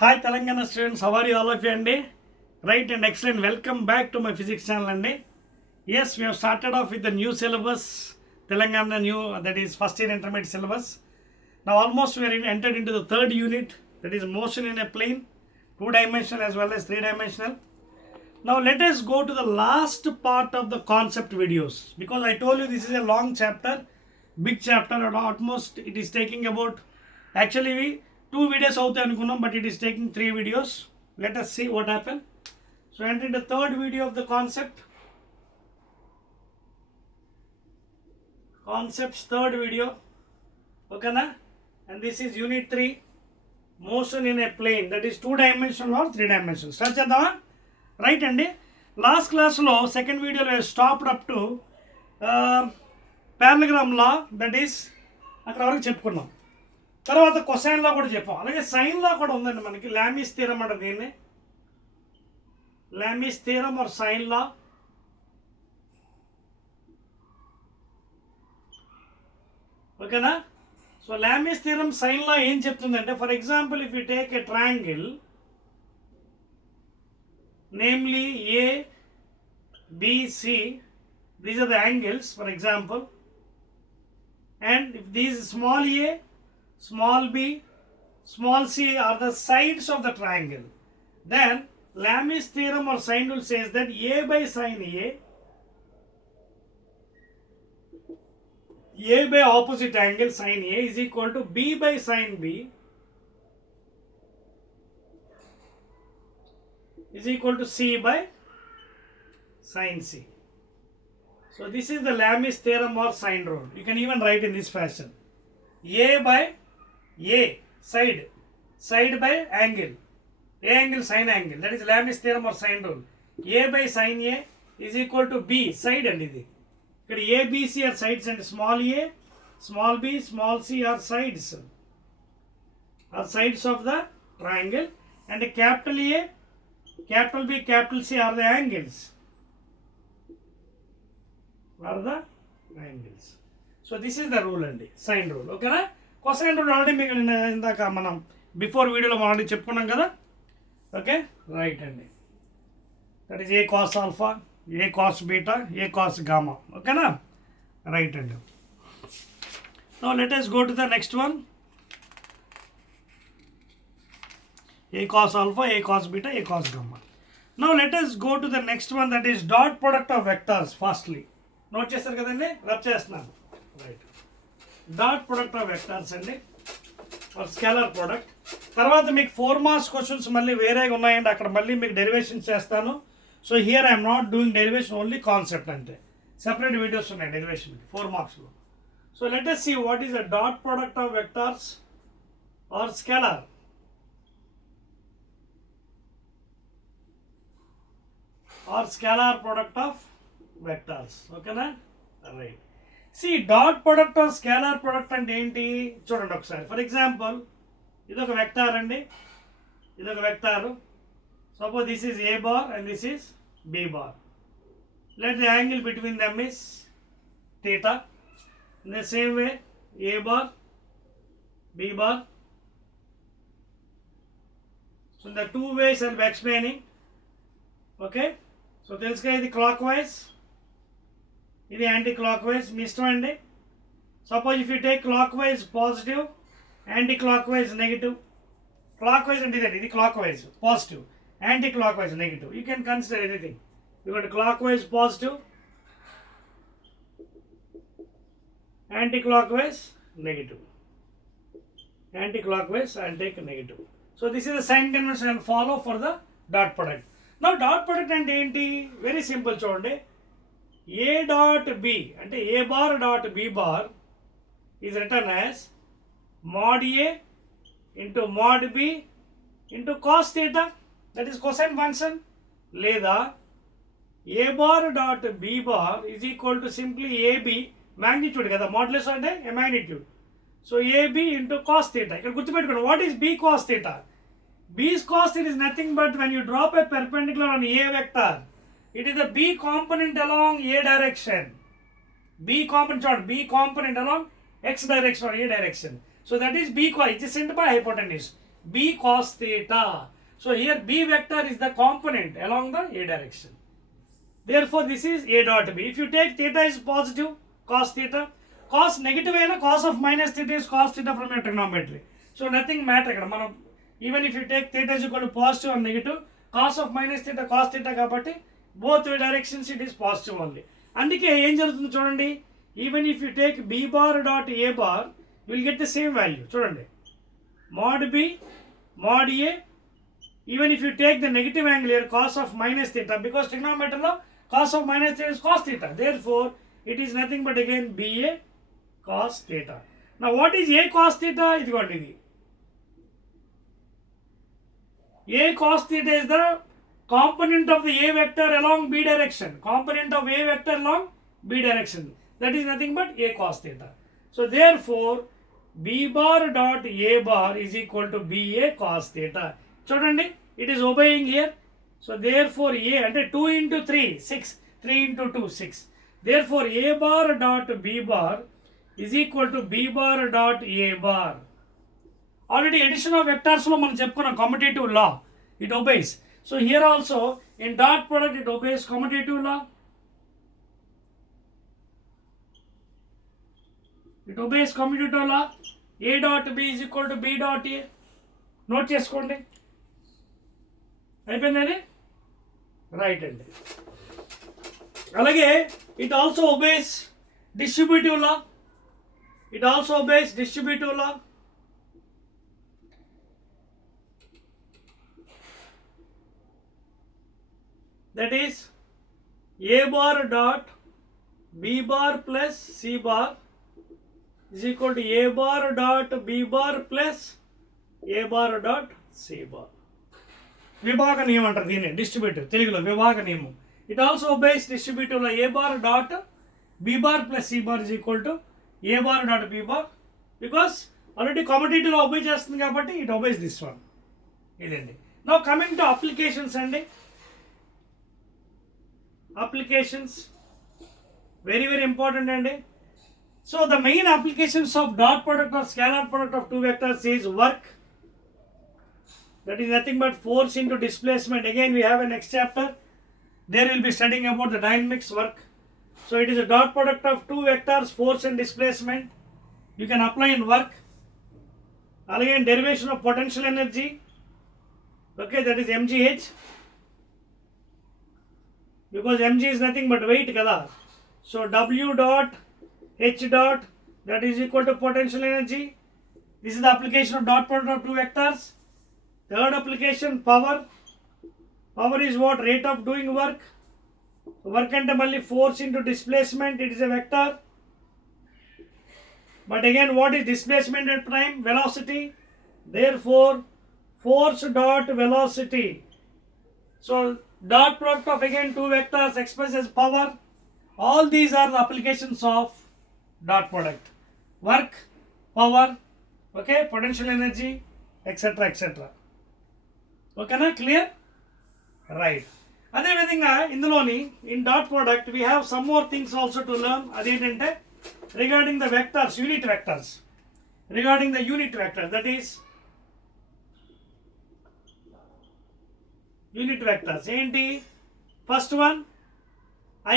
Hi Telangana students, how are you all of you andi? Right and excellent. Welcome back to my physics channel andi. Yes, we have started off with the new syllabus, Telangana new, that is first year intermediate syllabus. Now almost we are entered into the third unit, that is motion in a plane, 2-dimensional as well as 3-dimensional. Now let us go to the last part of the concept videos, because I told you this is a long chapter, big chapter, and almost it is taking about, actually we 2 videos అవుతాయి అనుకున్నాం, but it is taking 3 videos. Let us see what happened. So enter the third video of the concepts third video, okay na? And this is unit 3, motion in a plane, that is 2-dimensional or 3-dimensional. Start చేద్దామా? Right అండి, last క్లాస్లో second వీడియోలో stopped up to parallelogram law, that is అక్కడ వరకు చెప్పుకున్నాం. తర్వాత కొసైన్ లా కూడా చెప్పాం, అలాగే సైన్ లా కూడా ఉందండి మనకి. లామీస్ థీరం అంటే దీన్ని లామీస్ థీరం ఆర్ సైన్ లా. ఓకేనా? సో లామీస్ థీరం సైన్ లా ఏం చెప్తుందంటే, for example if you take a triangle, namely A, B, C, these are the angles for example, and if these small a, small b, small c are the sides of the triangle, then Lamis theorem or sine rule says that A by sine A by opposite angle sine A is equal to B by sine B is equal to C by sin C. So this is the Lamis theorem or sine rule. You can even write in this fashion. A by A, side by angle. A angle, sine angle. That is Lamis theorem or sine rule. A by sin A is equal to B, side and ఇది. ఇక్కడ A, B, C are sides and small a, small b, small c are sides of the triangle, and capital A, capital B, capital C are the angles. So this is the rule అండి, sine rule. ఓకేనా? cosine rule already మీకు ఇందాక మనం బిఫోర్ వీడియోలో ఆల్రెడీ చెప్పుకున్నాం కదా. Okay, right అండి. That is A cos alpha, A cos beta, A cos gamma. ఓకేనా? రైట్ అండి. Now let us go to the next one. A cos alpha, A cos beta, A cos gamma. Now let us go to the next one, that is dot product of vectors fastly. Note చేస్తారు కదండి, రబ్ చేస్తున్నాను. Right, dot product of vectors అండి, are scalar product. తర్వాత మీకు 4 marks questions మళ్ళీ వేరేగా ఉన్నాయండి, అక్కడ మళ్ళీ మీకు డెరివేషన్స్ చేస్తాను. So here I'm not doing derivation, only concept అంతే. సెపరేట్ వీడియోస్ ఉన్నాయి డెరివేషన్ 4 మార్క్స్లో. So let us see what is a dot product of vectors or scalar. Or scalar product of vectors. ఓకేనా? Right. C dot product or scalar product అంటే ఏంటి చూడండి ఒకసారి. For example ఇదొక vector అండి, ఇదొక vector. Suppose this is A bar and this is B bar. Let the angle between them is theta. In the same way, A bar, B bar. So in the 2 ways I'll be explaining. Okay? So తెలుసుగా, ఇది clock wise, ఇది anti clock wise. మీ ఇష్టం అండి. Suppose if you take clock wise positive, anti clock wise negative. Clock wise అంటే ఇదండి, ఇది clock wise positive, anti clock wise negative. You can consider anything. You got clock wise positive, anti-clockwise negative, anti-clockwise I'll take negative. So this is the sign convention I'll follow for the dot product. Now dot product అంటే ఏంటి? Very simple చూడండి. A dot B అంటే A bar dot B bar is written as mod A into mod B into cos theta, that is cosine function. లేదా A bar dot B bar is equal to simply AB, magnitude కదా, మాడ్యులస్ అంటే ఏ magnitude. So AB into cos theta. ఇక్కడ గుర్తుపెట్టుకోండి, what is B cos theta? B's cos theta is nothing but when you drop a perpendicular on A vector, it is the B component along A direction. B component along X direction or A direction. So that is B cos, it is sent by hypotenuse. b cos theta. So here b vector is the component along the a direction. Therefore this is a dot b. If you take theta is positive, cos theta, cos negative and cos of minus theta is cos theta from your trigonometry. So nothing matter ikkada manam, even if you take theta is equal to positive or negative, cos of minus theta cos theta kabatti both directions it is positive only. అందుకే ఏం జరుగుతుంది చూడండి, even if you take b bar dot a bar you will get the same value. చూడండి, mod b mod a, even if you take the negative angle here cos of minus theta, because trigonometry lo cos of minus theta is cos theta, therefore it is nothing but again ba cos theta. Now what is a cos theta? ఇదిగోండి ఇది a cos theta is the component of the a vector along b direction, component of a vector along b direction, that is nothing but a cos theta. So therefore b bar dot a bar is equal to ba cos theta. చూడండి, it is obeying here. So therefore a అంటే 2 into 3 6, 3 into 2 6, therefore a bar dot b bar is equal to b bar dot a bar. Already addition of vectors లో మనం చెప్పుకున్నాం commutative law, it obeys. So here also in dot product it obeys commutative law, it obeys commutative law. A dot b is equal to b dot a. Note చేసుకోండి, అయిపోయిందండి, రైట్ అండి. అలాగే it also obeys distributive law, it also obeys distributive law. That is a bar dot b bar plus c bar is equal to a bar dot b bar plus a bar dot c bar. విభాగ నియమం అంటారు దీన్ని, డిస్ట్రిబ్యూటివ్ తెలుగులో విభాగ నియమం. It also obese distributive లో a bar dot b bar plus c bar is equal to a bar dot b bar, because already competitive లో ఒబే చేస్తుంది కాబట్టి ఇట్ ఒబేస్ దిస్ వన్. ఇదండి. నౌ కమింగ్ టు అప్లికేషన్స్ అండి, applications very very important అండి. So the main applications of dot product or scalar product of two vectors is work, that is nothing but force into displacement. Again we have a next chapter, there will be studying about the dynamics work. So it is a dot product of two vectors, force and displacement, you can apply in work. Again derivation of potential energy, okay, that is mgh, because mg is nothing but weight kada. So w dot h dot, that is equal to potential energy. This is the application of dot product of two vectors. Third application, power. Power is what? Rate of doing work. Work ante malli force into displacement, it is a vector. But again what is displacement at prime? Velocity. Therefore force dot velocity. So dot product of again two vectors expressed as power. All these are the applications of dot product. Work, power, okay, potential energy, etc etc. Okay na, clear? Right. అదే విధంగా ఇందులోని in dot product we have some more things also to learn. అదేంటంటే regarding the vectors, unit vectors, regarding the unit vector, that is unit vectors ఏంటి? First one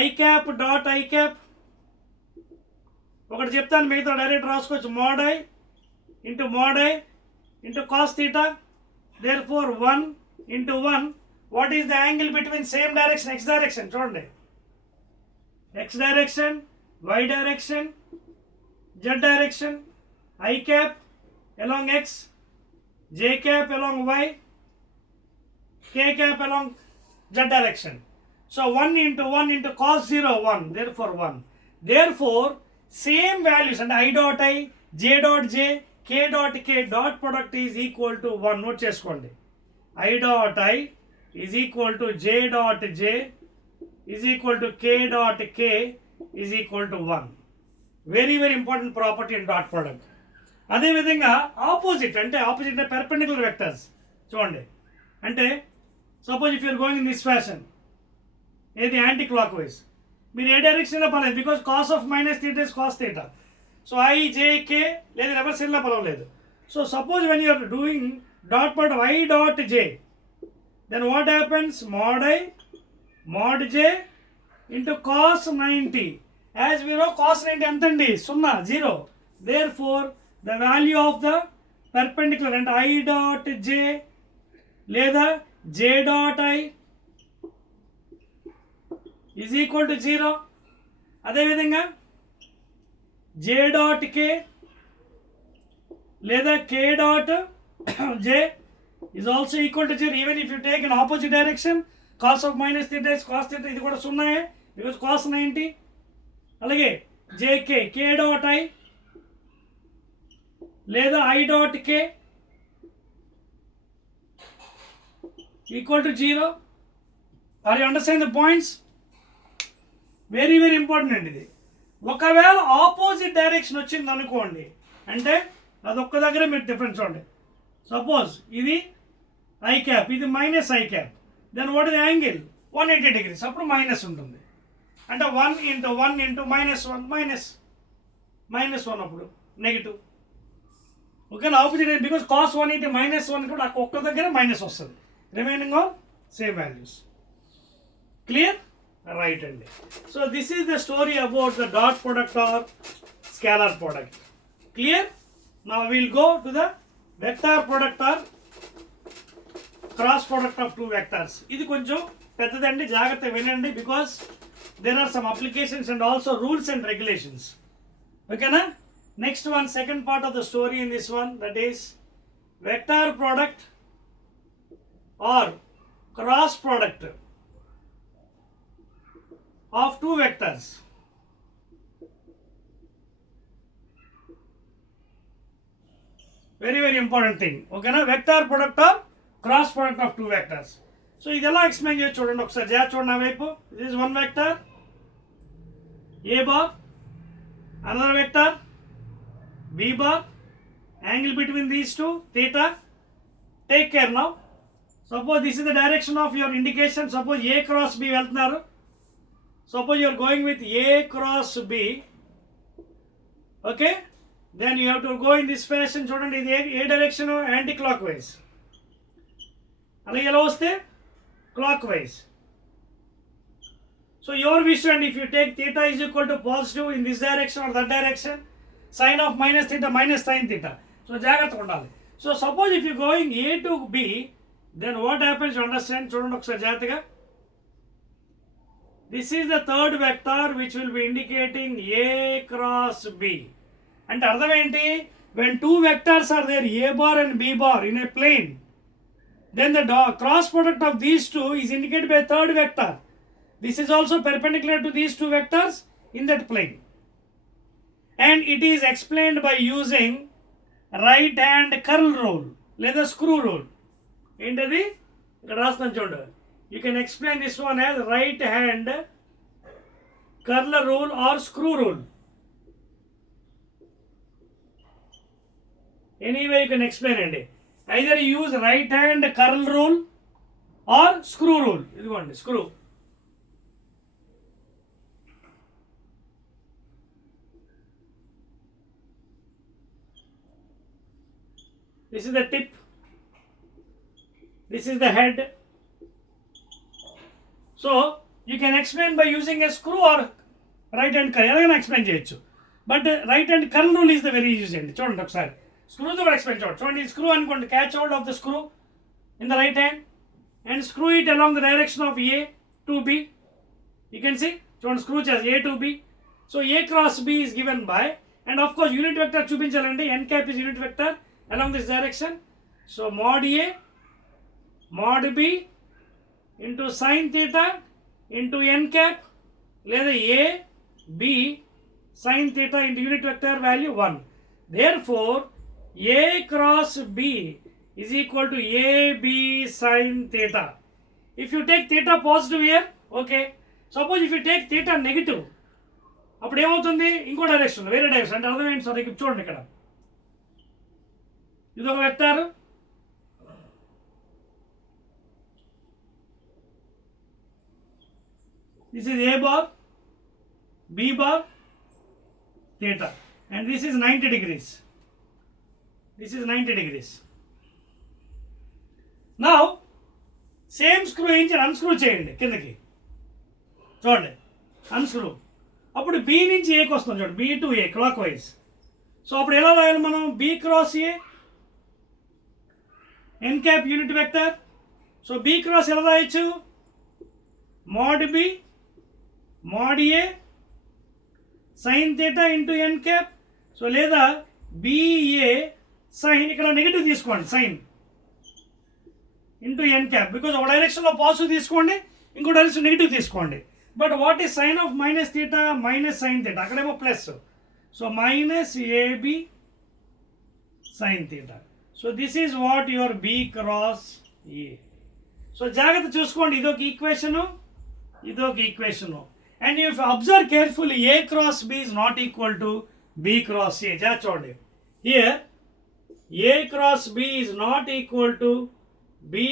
i cap dot i cap, ఒకటి చెప్తాను మిగతా direct రాసుకోవచ్చు. Mod i into cos theta, therefore 1 into 1, what is the angle between same direction x direction? చూడండి, x direction, y direction, z direction, i cap along x, j cap along y, k cap along z direction. So 1 into cos 0 1, therefore 1. Therefore same values and I dot I, j dot j, k dot k, dot product is equal to 1. Note cheskondi, I dot I is equal to j dot j is equal to k dot k is equal to 1. Very very important property in dot product. అదే విధంగా ఆపోజిట్ అంటే perpendicular vectors చూడండి. అంటే suppose if you're going in this fashion, ఏది anticlockwise, మీరు ఏ డైరెక్షన్లో పర్లేదు, because cos of minus theta is cos theta. So i J k లేదు రివర్స్ లో పర్వాలేదు. So suppose when you're doing dot product of I dot j, then what happens? Mod I mod j into cos 90. As we know, cos 90 entandi 0. Therefore, the value of the perpendicular and I dot j లేదా j dot I is equal to 0. అదేవిధంగా j dot k లేదా k dot j is also equal to 0 even if you take in opposite direction. Cos of minus theta is cos theta, ఇది కూడా సున్నాయే because cos 90. అలాగే jk k dot I లేదా I dot k equal to 0. Are you understand the points? Very very important అండి ఇది. ఒకవేళ opposite direction వచ్చింది అనుకోండి, అంటే అదొక్క దగ్గర మీరు డిఫరెన్స్ చూడండి. సపోజ్ ఇది ఐ క్యాప్, ఇది minus I cap, then what is angle 180 degrees, అప్పుడు మైనస్ ఉంటుంది. అంటే 1 into 1 into minus 1 minus 1 అప్పుడు నెగిటివ్. ఓకేనా? ఆపోజిట్ బికాస్ కాస్ 180 minus 1 కూడా ఒక్క దగ్గర మైనస్ వస్తుంది. Remaining all same values. Clear? Right అండి. So this is the story about the dot product or scalar product. Clear? Now will go to the vector product or cross product of two vectors. ఇది కొంచెం పెద్దదండి, జాగ్రత్త వినండి because there are some applications and also rules and regulations. Okay na? Next one, second part of the story in this one, that is vector product or cross product of two vectors. Very very important thing. Okay na? Vector product or cross product of two vectors. So ఇది ఎలా ఎక్స్ప్లెయిన్ చేయొచ్చు చూడండి ఒకసారి. చూడండి ఆ వైపు. This is one vector A bar, another vector B bar, angle between these two theta. Take care now. Suppose this is the direction of your indication. Suppose A cross B వెళ్తున్నారు. Suppose you are going with A cross B. Okay, then you have to go in this fashion. చూడండి ఇది ఏ direction, anti clock wise. అలాగే ఎలా వస్తే clock wise. So your wish, and if you take theta is equal to positive in this direction or that direction, sine of minus theta minus sine theta. So జాగ్రత్తగా ఉండాలి. So suppose if you going A to B, then what happens you understand? చూడండి ఒకసారి జాగ్రత్తగా. This is the third vector which will be indicating A cross B. అంటే అర్థం ఏంటి? When two vectors are there, A bar and B bar in a plane, then the cross product of these two is indicated by third vector. This is also perpendicular to these two vectors in that plane. And it is explained by using right hand curl rule లేదా screw rule. ఏంటది? ఇక్కడ రాస్తాను చూడండి. You can explain this one as right hand curl rule or screw rule. Anyway you can explain అండి. Either you use right hand curl rule or screw rule. ఇదిగోండి screw. This is the tip. This is the head. So you can explain by using a screw or right hand curl. ఎలాగైనా explain చేయొచ్చు. But right hand curl rule is the very easy అండి. చూడండి ఒకసారి. Screw తో కూడా explain చూడండి. Screw అనుకోండి. Catch hold of the screw in the right hand and screw it along the direction of A to B. You can see. చూడండి screw చేసి A to B. So A cross B is given by, and of course unit vector చూపించాలండి. N cap is unit vector along this direction. So mod A mod B into sin theta into n cap లేదా A B sin theta into unit vector value 1. Therefore A cross B is equal to AB sin theta. If you take theta positive here, okay. Suppose if you take theta negative, అప్పుడు ఏమవుతుంది? ఇంకో డైరెక్షన్, వేరే డైరెక్షన్. అంటే అర్థం ఏంటి సార్? ఇక్కడ చూడండి, ఇక్కడ ఇది ఒక vector, this is A bar, B bar, theta, and this is 90 degrees. This is 90 degrees. నా సేమ్ స్క్రూ ఏం చేయండి, అన్స్క్రూ చేయండి కిందకి చూడండి, అన్స్క్రూ. అప్పుడు బి నుంచి ఏకి వస్తుంది చూడండి, B to A clockwise. So అప్పుడు ఎలా రాయాలి మనం, B cross A N cap unit vector. So B cross ఎలా రాయొచ్చు, mod B mod A sine theta into N cap. So లేదా బిఏ సైన్, ఇక్కడ నెగిటివ్ తీసుకోండి, sine into N cap, because ఒక డైరెక్షన్లో పాజిటివ్ తీసుకోండి, ఇంకో డైరెక్షన్ నెగిటివ్ తీసుకోండి. But what is sine of minus theta, minus sine theta, అక్కడేమో plus. So minus AB sine theta. So this is what your B cross A. So జాగ్రత్త చూసుకోండి, ఇదొక equation, ఇదొక equation. And if observe carefully, A cross B is not equal to B cross A. జాగ్రత్త చూడండి, here A cross B is not equal to B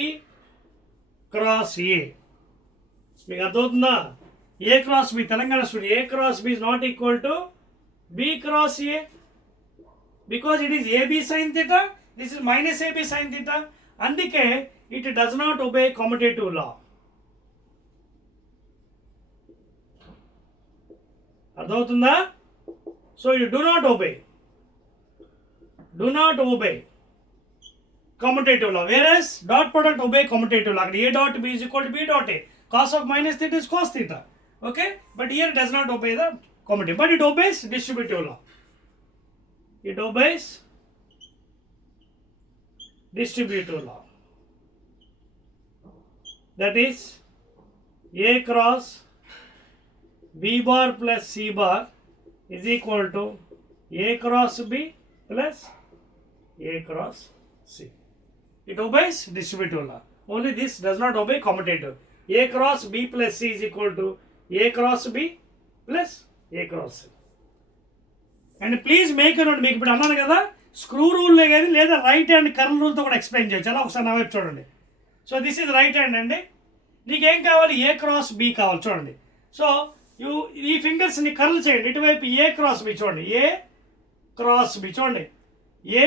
cross A. మీకు అర్థమవుతుందా, A cross B, Telangana student, A cross B is not equal to B cross A, because it is A B sine theta, this is minus AB sine theta. అందుకే it does not obey commutative law. అర్థమవుతుందా? So you do not obey commutative law, whereas dot product obey commutative law. A dot b is equal to b dot a. Cos of minus theta is cos theta. Okay, but here it does not obey the commutative, but it obeys distributive law. It obeys distributive law. That is a cross b bar plus c bar is equal to a cross b plus a cross c. It obeys distributive law. Only this does not obey commutative. A cross b plus c is equal to a cross b plus a cross c. And please make a note, మీకు ఇప్పుడు అన్నాను కదా, screw rule కానీ లేదా right hand curl రూల్తో కూడా ఎక్స్ప్లెయిన్ చేయొచ్చు. అలా ఒకసారి నా వైపు చూడండి. So this is right hand అండి, నీకేం కావాలి, ఏ క్రాస్ బి కావాలి. చూడండి, సో ఈ ఫింగర్స్ని కర్ల్ చేయండి, ఇటువైపు ఏ క్రాస్ బి చూడండి, ఏ క్రాస్ బి చూడండి, A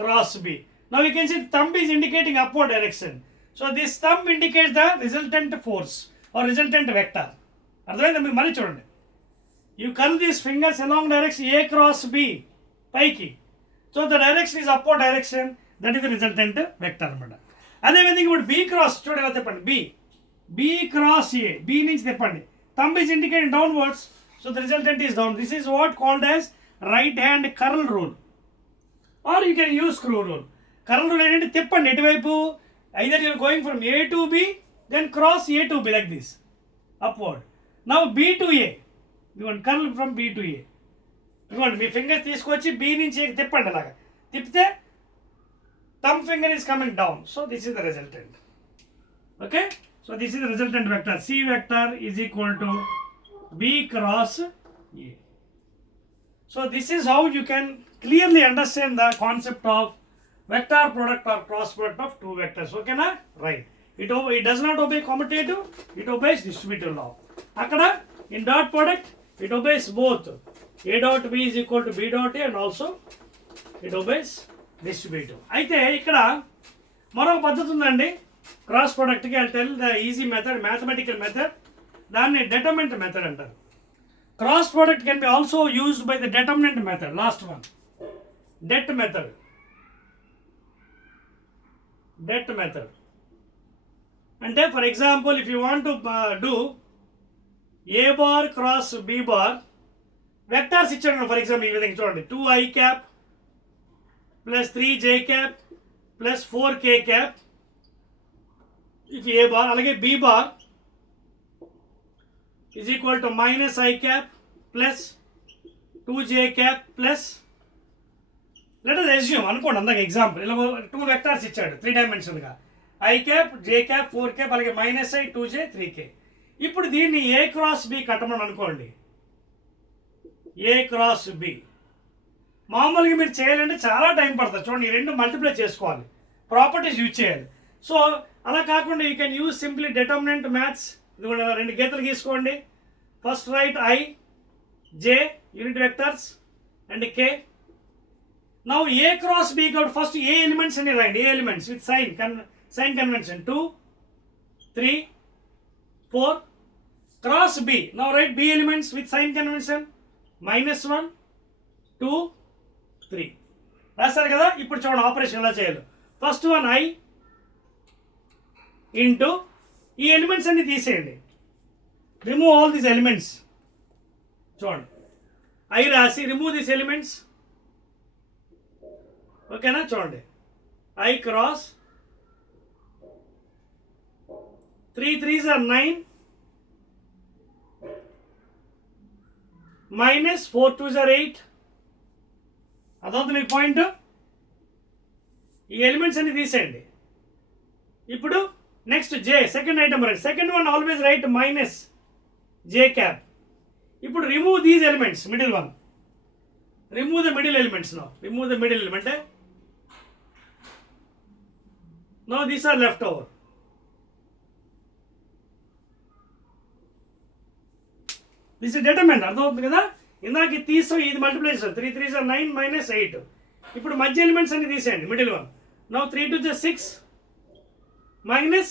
cross B. Now you can see the thumb is indicating upward direction. So this thumb indicates the resultant force or resultant vector. అర్థమైందా మీకు? మళ్ళీ చూడండి, you curl these fingers along direction A cross B పైకి. So the direction is upward direction, that is the resultant vector అనమాట. అదేవిధంగా ఇప్పుడు B cross చూడండి, ఎలా చెప్పండి, B cross A, B నుంచి చెప్పండి, thumb is indicating downwards, so the resultant is down. This is what called as right hand curl rule, or you can use screw rule. Curl rule ఏంటంటే తిప్పండి ఎటువైపు, either you're going from A to B then cross A to B like this upward. Now B to A, ఇదిగోండి curl from B to A, ఇదిగోండి మీ ఫింగర్ తీసుకొచ్చి బి నుంచి ఏకి తిప్పండి, అలాగా తిప్పితే thumb finger is coming down. So this is the resultant. Okay, so this is the resultant vector, C vector is equal to B cross A. So this is how you can clearly understand the concept of vector product or cross product of two vectors. Okay na? Right. It does not obey commutative, it obeys distributive law. Akkada in dot product it obeys both a dot b is equal to b dot a and also it obeys distributive. అయితే ఇక్కడ మరొక పద్ధతి ఉందండి cross ప్రొడక్ట్కి. I tell the easy method, mathematical method, దాన్ని determinant method అంటారు. Cross product can be also used by the determinant method. Last one, det method. Det method అంటే for example if you want to do A bar cross B bar, vectors ఇచ్చాడు for example ఈ విధంగా చూడండి, 2i cap plus 3j cap plus 4k cap if A bar, అలాగే B bar is equal to minus i cap plus 2j cap plus, let us assume అనుకోండి అందాక ఎగ్జాంపుల్ ఇలా 2 vectors ఇచ్చాడు 3 డైమెన్షనల్గా, I cap, J cap, 4 cap, అలాగే minus i, 2j, 3k. ఇప్పుడు దీన్ని ఏ cross B కట్టమని అనుకోండి, ఏ క్రాస్ బి. మామూలుగా మీరు చేయాలంటే చాలా టైం పడుతుంది. చూడండి, ఈ రెండు మల్టిప్లై చేసుకోవాలి, ప్రాపర్టీస్ యూజ్ చేయాలి. సో అలా కాకుండా you can use simply determinant maths. ఇదిగోండి, 2 గీతలు గీసుకోండి. First write I, J unit vectors and K. Now A cross B, first A elements and write A elements with sign sign convention 2, 3, 4. Cross B. Now write B elements with sign convention -1, 2, 3. రాస్తారు కదా. ఇప్పుడు చూడండి operation ఎలా చేయాలి. First one I into ఈ elements అన్ని తీసేయండి. Remove all these elements. చూడండి I రాసి రిమూవ్ దీస్ ఎలిమెంట్స్. ఓకేనా. చూడండి I cross 3 3s are 9 minus 4 2s are 8. అదవుతుంది మీకు పాయింట్. ఈ ఎలిమెంట్స్ అన్ని తీసేయండి. ఇప్పుడు next J second item right. Second one always right minus J cap. ఇప్పుడు remove these elements. Middle one. Remove the middle elements. No remove the middle element. No these are left over. This is determinant. అర్థమవుతుంది కదా. ఇందాక తీసాం, ఇది మల్టిప్లై చేస్తాం. 3 3s are 9 minus 8. ఇప్పుడు మధ్య ఎలిమెంట్స్ అన్ని తీసేయండి. Middle one. Now 3 2s are 6 minus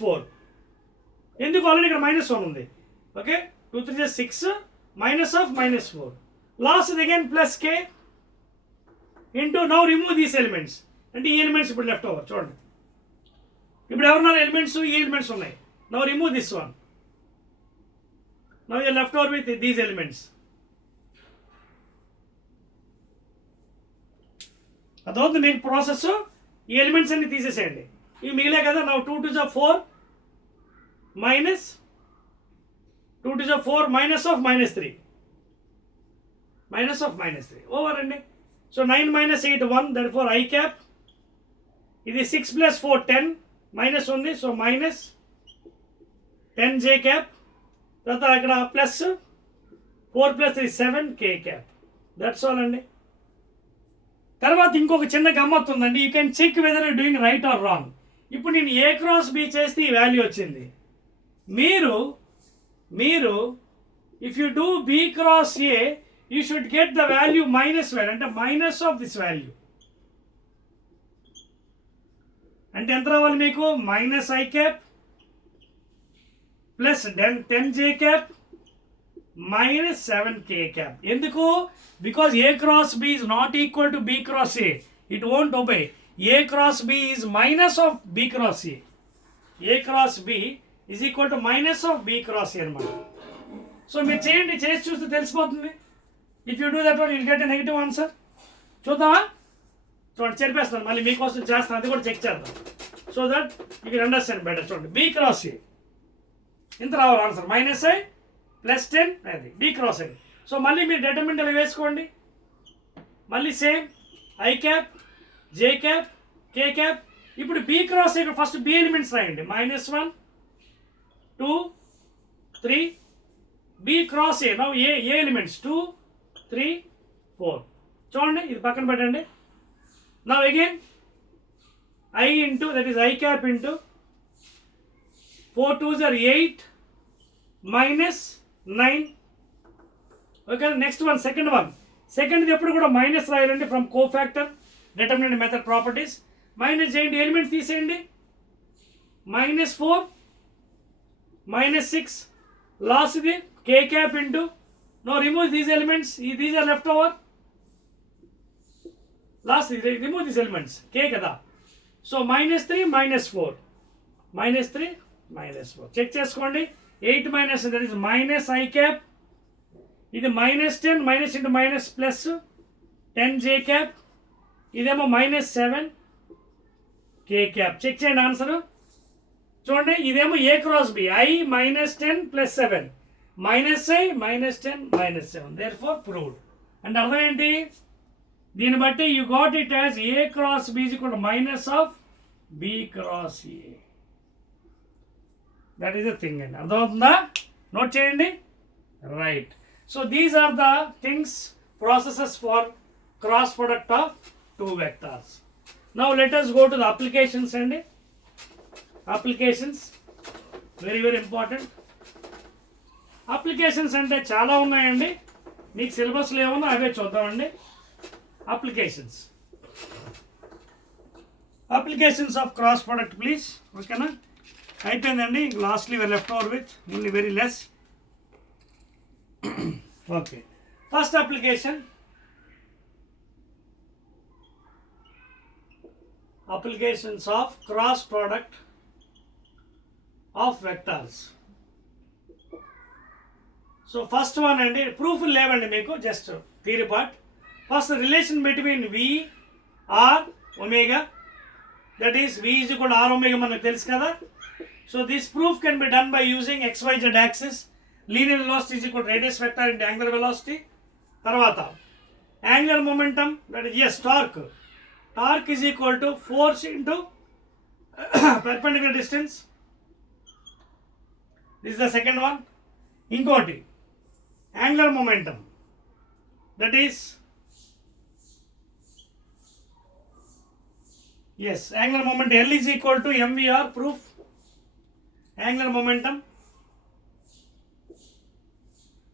4. ఎందుకు ఆల్రెడీ ఇక్కడ -1 ఉంది. ఓకే. 2 3s are 6 minus of -4. Last again plus K into now remove these elements. అంటే ఈ ఎలిమెంట్స్ ఇప్పుడు లెఫ్ట్ ఓవర్. చూడండి ఇప్పుడు ఎవరున్నారు ఎలిమెంట్స్. ఈ ఎలిమెంట్స్ ఉన్నాయి. Now remove this one. Now you are left over with these elements. అదవుతుంది మీకు ప్రాసెస్. ఈ ఎలిమెంట్స్ అన్ని తీసేసేయండి. ఇవి మిగిలే కదా. నౌ 2 2s are 4 minus 2 2s are 4 minus of -3. Minus of -3 ఓవర్ అండి. సో 9 minus 8 1. therefore I cap. ఇది 6 plus 4 10 మైనస్ ఉంది. So minus 10 J cap. తర్వాత ఇక్కడ plus 4 + 3 7 K cap. That's all అండి. తర్వాత ఇంకొక చిన్న గమ్మత్తు ఉందండి. You can check whether you doing right or wrong. ఇప్పుడు నేను A క్రాస్ B చేస్తే ఈ వాల్యూ వచ్చింది. మీరు if you do B cross A you should get the value -1. అంటే మైనస్ ఆఫ్ దిస్ వాల్యూ. అంటే ఎంత రావాలి మీకు? -I cap plus 10 J cap minus 7 K cap. ఎందుకు? Because A cross B is not equal to B cross A. It won't obey. A cross B is minus of B cross A. A cross B is equal to minus of B cross A అనమాట. So మీరు చేయండి, చేసి చూస్తే తెలిసిపోతుంది. If you do that one you'll get a negative answer. చూద్దామా? చూడండి చెరిపేస్తాను, మళ్ళీ మీకోసం చేస్తాను. అది కూడా చెక్ చేద్దాం. So that you can understand better. చూడండి B క్రాస్ A ఇంత రావాలి ఆన్సర్. -I ప్లస్ 10 అది B క్రాస్ A. సో మళ్ళీ మీరు డిటర్మినెంట్ అలా వేసుకోండి. మళ్ళీ same I cap J cap K cap. ఇప్పుడు B cross A first B elements రాయండి. -1 2 3 B cross A. Now A elements 2 3 4. చూడండి ఇది పక్కన పెట్టండి. Now again I into that is I cap into 4 2s are 8 minus 9. Okay. Next one second one. సెకండ్ది ఎప్పుడు కూడా minus రాయాలండి from cofactor determinant method properties. Minus చేయండి, ఎలిమెంట్స్ తీసేయండి. -4 -6 లాస్ట్ ఇది K cap into no remove these elements. These are left over. Last remove these elements. K కదా. So -3 -4 -3 -4. Check చేసుకోండి. 8 minus that is -I cap. ఇది -10 minus into minus plus 10 J cap. ఇదేమో -7 K cap. Check చేయండి answer. చూడండి ఇదేమో A cross B. I -10 + 7 -I -10 -7. therefore proved. అంటే అర్థం ఏంటి? దీన్ని బట్టి you got it as A cross B is equal to minus of B cross A. That is the thing అండి. అర్థమవుతుందా? నోట్ చేయండి. Right. So these are the things, processes for cross product of 2 vectors. Now let us go to the applications అండి. Applications very very important. Applications అంటే చాలా ఉన్నాయండి. మీకు సిలబస్లో ఏమన్నా అవే చూద్దామండి. Applications applications of cross product please. ఓకేనా, అయిపోయిందండి. Lastly we left over with only very less. Okay, first application, applications of cross product of vectors. So first one అండి, ప్రూఫ్ లేవండి మీకు, just theory part. First relation between V R omega, that is V is equal R omega మనకు తెలుసు కదా. So this proof can be done by using XYZ axis. Linear velocity is equal radius vector into angular velocity. తర్వాత angular momentum, that is S torque. Torque is equal to force into perpendicular distance. This is the second one. ఇంకోటి angular momentum, that is yes, angular momentum L is equal to mvr. Proof, angular momentum,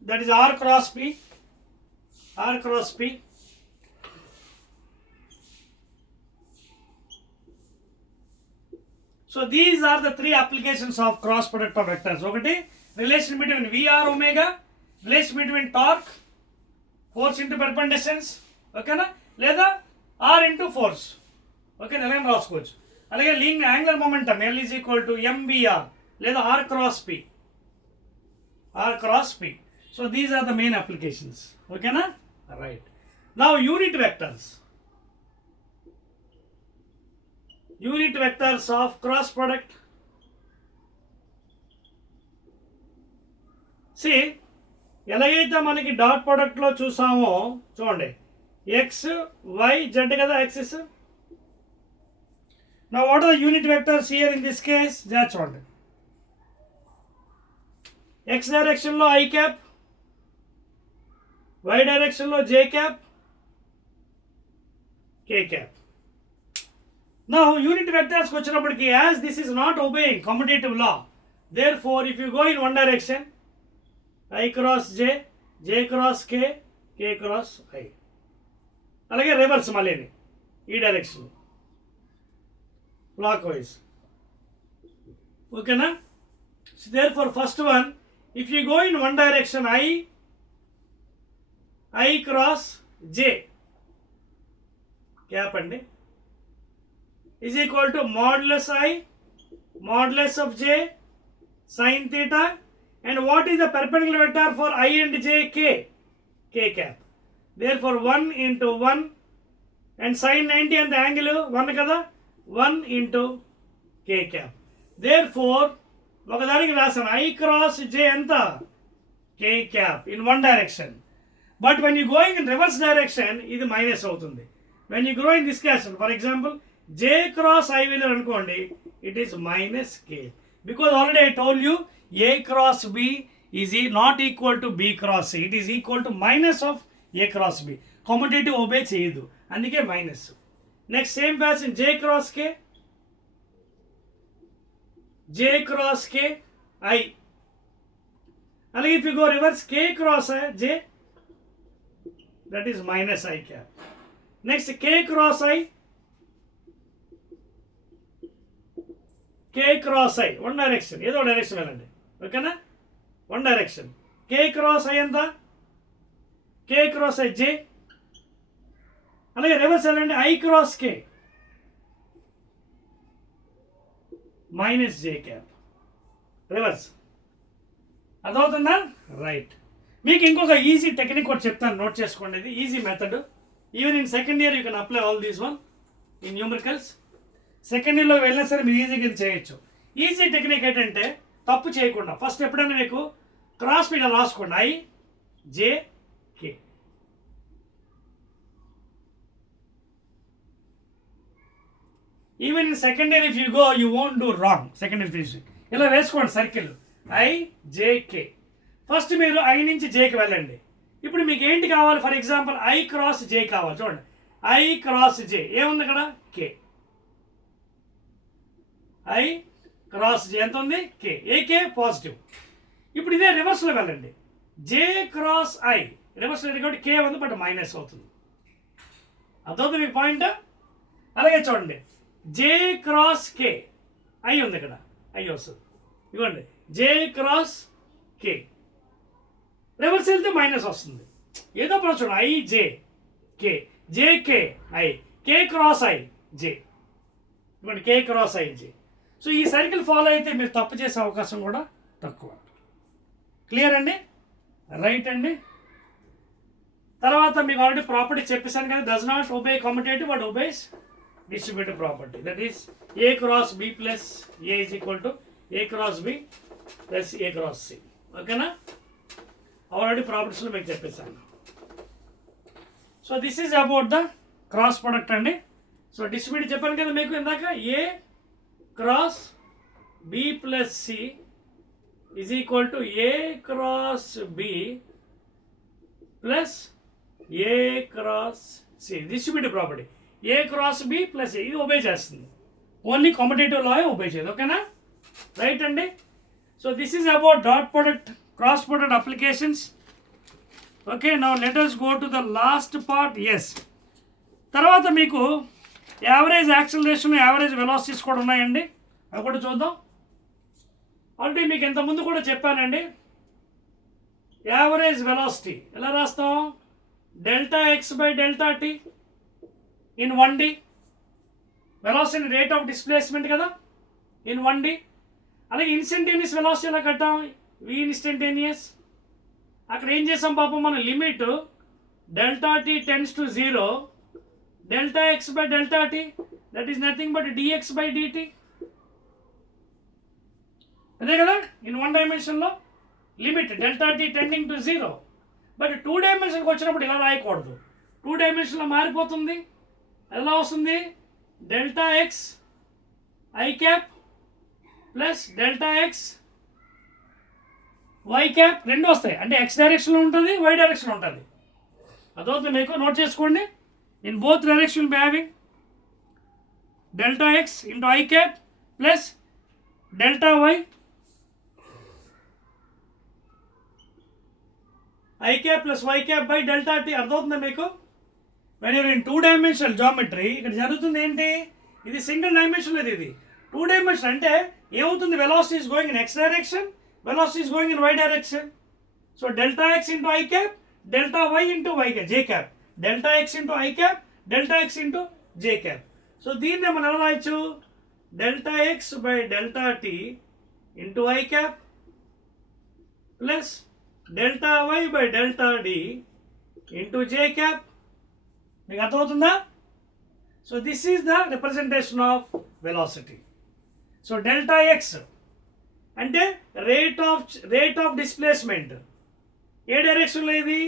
that is r cross p, r cross p. So these are the three applications of cross product of vectors. Okati, relation between vr omega, relation between torque, force into perpendicular distance, okay na, లేదా r into force. Okay, నెలగా రాసుకోవచ్చు. అలాగే linear angular momentum L is equal to MVR లేదా R cross P, R cross P. So these are the main applications. ఓకేనా, right. Now unit vectors, unit vectors of cross product. See, ఎలాగైతే మనకి డాట్ ప్రొడక్ట్లో చూసామో చూడండి, X Y Z కదా axis. Now what are the unit vectors here in this case? That's what. X direction lo I cap, Y direction lo J cap, K cap. Now unit vectors vachinappadiki, as this is not obeying commutative law, therefore if you go in one direction, I cross J, J cross K, K cross I. Alage reverse maleni ee direction, clockwise. Okay na? So therefore first one, if you go in one direction, I cross J cap andi is equal to modulus I modulus of J sin theta, and what is the perpendicular vector for I and J? K cap. Therefore 1 into 1 and sin 90 and the angle 1 kada, 1 into K cap. Therefore ఒకదానికి రాసాను I cross J ఎంత, K cap in one direction. But when you going in reverse direction, ఇది మైనస్ అవుతుంది. When you go in this case, for example J cross I will అనుకోండి, it is minus K, because already I told you A cross B is not equal to B cross A. It is equal to minus of A cross B. Commutative obey చేయదు, అందుకే minus. Next same fashion J cross K, J cross K I. And if you go reverse K cross J, that is minus I cap. Next K cross I, K cross I one direction, ఏదో డైరెక్షన్ వెళ్ళండి. ఓకేనా, one direction. K cross I ఎంత, K cross I J. అలాగే రివర్స్ వెళ్ళండి, I cross K minus J cap, reverse. అర్థమవుతుందా? రైట్. మీకు ఇంకొక easy technique ఒకటి చెప్తాను, నోట్ చేసుకోండి. ఇది easy method. Even in second year you can apply all these one in numericals. Second ఇయర్లో వెళ్ళినా సరే మీరు ఈజీగా ఇది చేయొచ్చు. ఈజీ టెక్నిక్ ఏంటంటే, తప్పు చేయకుండా ఫస్ట్ ఎప్పుడైనా మీకు క్రాస్ మీద రాసుకోండి, I J K. Even in second year if you go, you won't do wrong. Second year finish ఇలా వేసుకోండి circle, I J K. First మీరు I నుంచి Jకి వెళ్ళండి. ఇప్పుడు మీకు ఏంటి కావాలి, for example I cross J కావాలి. చూడండి, I క్రాస్ J ఏముంది అక్కడ, K. I క్రాస్ J ఎంత ఉంది, K. AK positive. ఇప్పుడు ఇదే రివర్స్లో వెళ్ళండి, J క్రాస్ I రివర్స్లో కాబట్టి K ఉంది బట్ మైనస్ అవుతుంది. అదవుతుంది మీ పాయింట్. అలాగే చూడండి, జే క్రాస్ కే, ఐ ఉంది ఇక్కడ, ఐ వస్తుంది. ఇవ్వండి జే క్రాస్ కే, రివర్స్ వెళ్తే మైనస్ వస్తుంది. ఏదో చూడండి, I J K, J K I, K cross I J, ఇవ్వండి K cross I J. So ఈ సర్కిల్ ఫాలో అయితే మీరు తప్పు చేసే అవకాశం కూడా తక్కువ. క్లియర్ అండి? రైట్ అండి. తర్వాత మీకు ఆల్రెడీ ప్రాపర్టీ చెప్పేసాను కదా, does not obey commutative but obeys distributive property. That is A cross B plus A is equal to A cross B plus A cross C. ఓకేనా? ఆల్రెడీ ప్రాపర్టీస్లో మీకు చెప్పేసాను. So this is about the cross product అండి. So distributive చెప్పాను కదా మీకు ఇందాక, A cross B plus C is equal to A cross B plus A cross C, distributive property. A cross B plus ఇది ఒబే చేస్తుంది, ఓన్లీ కాంపిటేటివ్ లా ఒబే చేయదు. ఓకేనా? Right అండి. So this is about dot product, cross product applications. Okay, now let us go to the last part. Yes, తర్వాత మీకు average acceleration, average velocities కూడా ఉన్నాయండి, అవి కూడా చూద్దాం. ఆల్రెడీ మీకు ఇంతకుముందు కూడా చెప్పానండి, యావరేజ్ వెలాసిటీ ఎలా రాస్తాం? Delta X by delta T in 1D. Velocity rate of displacement కదా ఇన్ 1D. అలాగే ఇన్స్టంటేనియస్ వెలాసిటీ ఎలా కట్టాం? V instantaneous. అక్కడ ఏం చేసాం పాపం, మన limit delta T tends to 0, delta X by delta T that is nothing but D X by D T. అదే కదా ఇన్ 1 డైమెన్షన్లో limit delta tea tending to 0. But 2 డైమెన్షన్కి వచ్చినప్పుడు ఇలా రాయకూడదు, 2 డైమెన్షన్లో మారిపోతుంది. ఎలా వస్తుంది? Delta x i cap plus delta x y cap, రెండు వస్తాయి. అంటే ఎక్స్ డైరెక్షన్లో ఉంటుంది, వై డైరెక్షన్లో ఉంటుంది. అదవుతుంది మీకు, నోట్ చేసుకోండి. In both direction by having delta x into I cap plus delta y i cap plus y cap by delta t. అర్థమవుతుందా మీకు? When you're in 2 dimensional geometry ఇక్కడ జరుగుతుంది ఏంటి? ఇది సింగిల్ డైమెన్షన్ లేదు, ఇది 2 డైమెన్షన్. అంటే ఏమవుతుంది? Velocity is going in X direction, velocity is going in y direction. So delta x into I cap, delta y into y cap, J cap, delta x into I cap, delta x into J cap. So దీన్నే మనం ఎలా రాయొచ్చు? Delta X by delta t into I cap plus delta y by delta d into J cap. మీకు అర్థమవుతుందా? So this is the representation of velocity. So delta X అంటే rate of displacement. ఏ డైరెక్షన్లో? ఇది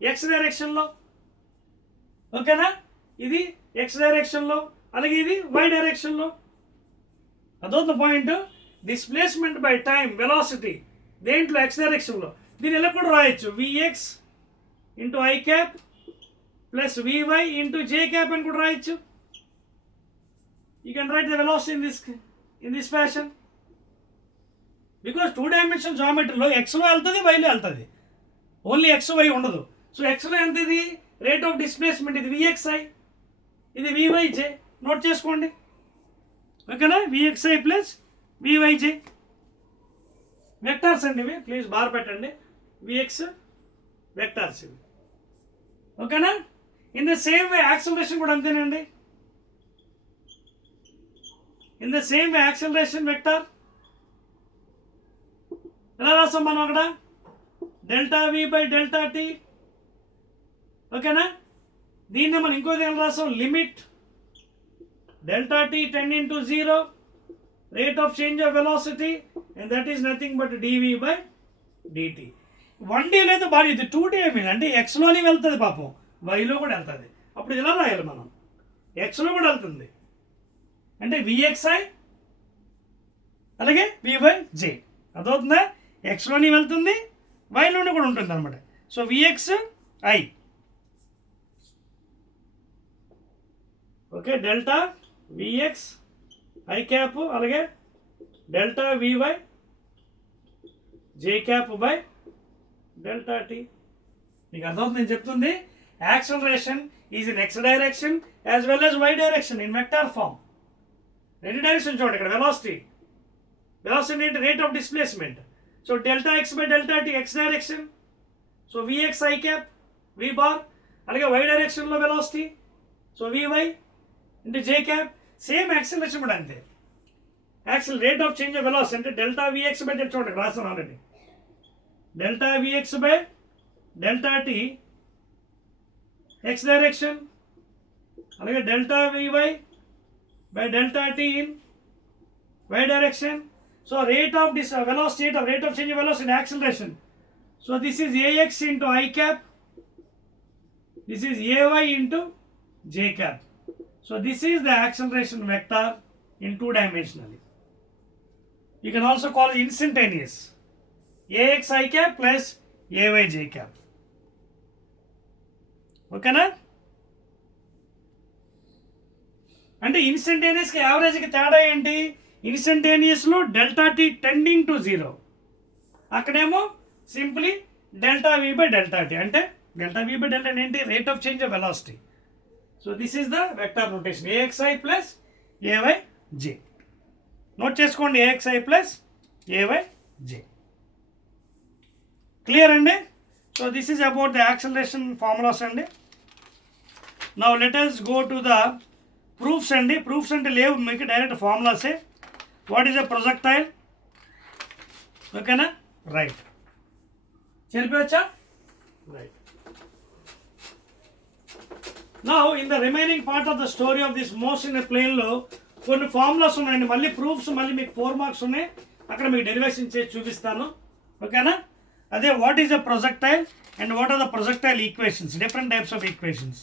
ఎక్స్ డైరెక్షన్లో. ఓకేనా? ఇది ఎక్స్ డైరెక్షన్లో, అలాగే ఇది వై డైరెక్షన్లో. అదొక point. Displacement by time velocity దేంట్లో? ఎక్స్ డైరెక్షన్లో. దీన్ని ఎలా కూడా రాయొచ్చు, V X into I cap plus V Y into J cap అని కూడా రాయొచ్చు. You can write the velocity in this fashion. Because 2 dimension జామెట్రీలో ఎక్స్లో వెళ్తుంది, వైలో వెళ్తుంది, ఓన్లీ ఎక్స్ వై ఉండదు. సో ఎక్స్లో ఎంత? ఇది రేట్ ఆఫ్ డిస్ప్లేస్మెంట్, ఇది విఎక్స్ఐ, ఇది వివైజే. నోట్ చేసుకోండి. ఓకేనా? విఎక్స్ఐ ప్లస్ వివైజే వెక్టార్స్ అండి ఇవి, ప్లీజ్ బార్ పెట్టండి. విఎక్స్ వెక్టార్స్ ఇవి. ఓకేనా? In the same way acceleration కూడా అంతేనండి. In the same way acceleration vector ఎలా రాస్తాం మనం? అక్కడ delta we by delta t. ఓకేనా? దీన్ని మనం ఇంకో దగ్గర రాస్తాం, limit delta tea tending to 0, rate of change of velocity, and that is nothing but dv by dt. 1D లేదు బాగా, ఇది 2D ఏమైంది అంటే ఎక్స్లోనే వెళ్తుంది పాపం, వైలో కూడా వెళ్తుంది. అప్పుడు ఇలా రాయాలి మనం, ఎక్స్లో కూడా వెళ్తుంది అంటే విఎక్స్ఐ అలాగే వివై జే. అదవుతుందా? ఎక్స్లోని వెళ్తుంది, వైలోని కూడా ఉంటుంది అనమాట. So V X I, okay, delta V X I cap అలాగే delta V Y J cap by delta T. మీకు అర్థమవుతుంది నేను చెప్తుంది? Acceleration is in X direction as well as Y direction in vector form. రెండు డైరెక్షన్ చూడండి ఇక్కడ వెలాసిటీ అంటే rate of displacement. So delta X by delta T X direction, so V X I cap V bar. అలాగే Y డైరెక్షన్లో velocity, so V Y into జే cap. Same acceleration కూడా అంతే, rate of change of velocity అంటే delta V X by delta చూడండి రాస్తాను already, delta V X by delta T X direction, అలాగే delta V Y by delta t in y direction. So rate of this velocity, rate of change of velocity and acceleration. So this is ax into I cap, this is ay into j cap. So this is the acceleration vector in two dimensionally. You can also call it instantaneous, ax I cap plus ay j cap. Okay na? అంటే ఇన్స్టంటేనియస్కి యావరేజ్కి తేడా ఏంటి? ఇన్స్టంటేనియస్లో delta tea tending to zero, అక్కడేమో simply delta we by delta T. అంటే delta we by delta ఏంటి? Rate of change of velocity. So this is the vector notation A X I plus A Y J. Note చేసుకోండి, A X I plus A Y J. Clear అండి? So this is about the acceleration formulas అండి. Now let us go to the proofs అండి. Proofs అంటే లేవు మీకు, direct ఫార్ములాసే. What is a projectile? ఓకేనా? రైట్, చెప్పవచ్చా? Right. Now in the remaining part of the story of this motion in ప్లేన్లో కొన్ని ఫార్ములాస్ ఉన్నాయండి, మళ్ళీ ప్రూఫ్స్ మళ్ళీ మీకు 4 మార్క్స్ ఉన్నాయి, అక్కడ మీకు డెరివేషన్ చేసి చూపిస్తాను. ఓకేనా? అదే what is a projectile and what are the projectile equations, different types of equations.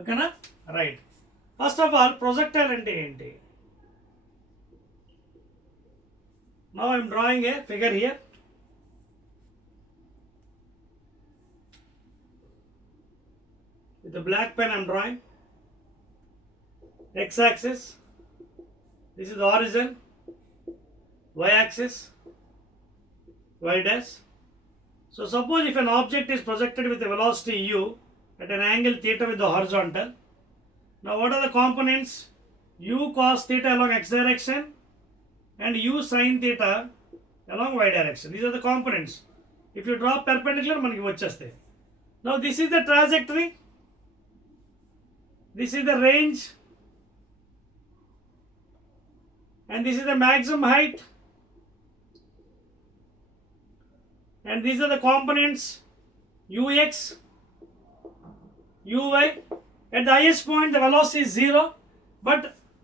ఓకేనా? Right. First of all projectile అంటే ఏంటి? Now I'm drawing a figure here. With the black pen I'm drawing x-axis, this is the horizon, y-axis, y dash. So suppose if an object is projected with a velocity u at an angle theta with the horizontal. Now what are the components? U cos theta along x direction and u sin theta along y direction. These are the components. If you draw perpendicular, manaki vachestayi. Now this is the trajectory, this is the range, and this is the maximum height, and these are the components ux, uy. At the highest point the velocity is 0, but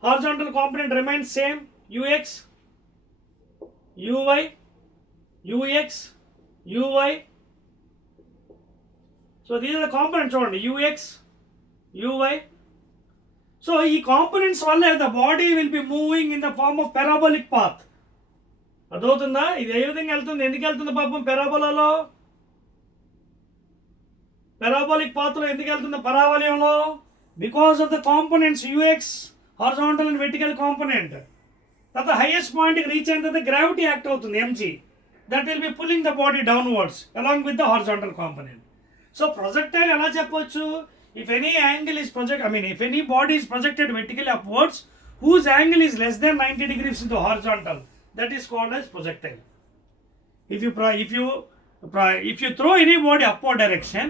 horizontal component remains same, ux, uy, ux, uy. So these are the components చూడండి, ux, uy. So ఈ components వల్ల the body will be moving in the form of parabolic path. అదవుతుందా? ఇది ఏ విధంగా వెళ్తుంది? ఎందుకు వెళ్తుంది పాపం పెరాబోలాలో? పెరాబోలిక్ పాత్లో ఎందుకు వెళ్తుంది పరావలయంలో? Because of the components U X, horizontal and vertical component. తర్వాత హైయెస్ట్ పాయింట్కి రీచ్ అయిన తర్వాత గ్రావిటీ యాక్ట్ అవుతుంది M G, that will be pulling the body downwards along with the horizontal component. So projectile ఎలా చెప్పొచ్చు? If any angle is if any body is projected vertically upwards whose angle is less than 90 degrees into horizontal, that is called as projectile. If you throw any body upward direction,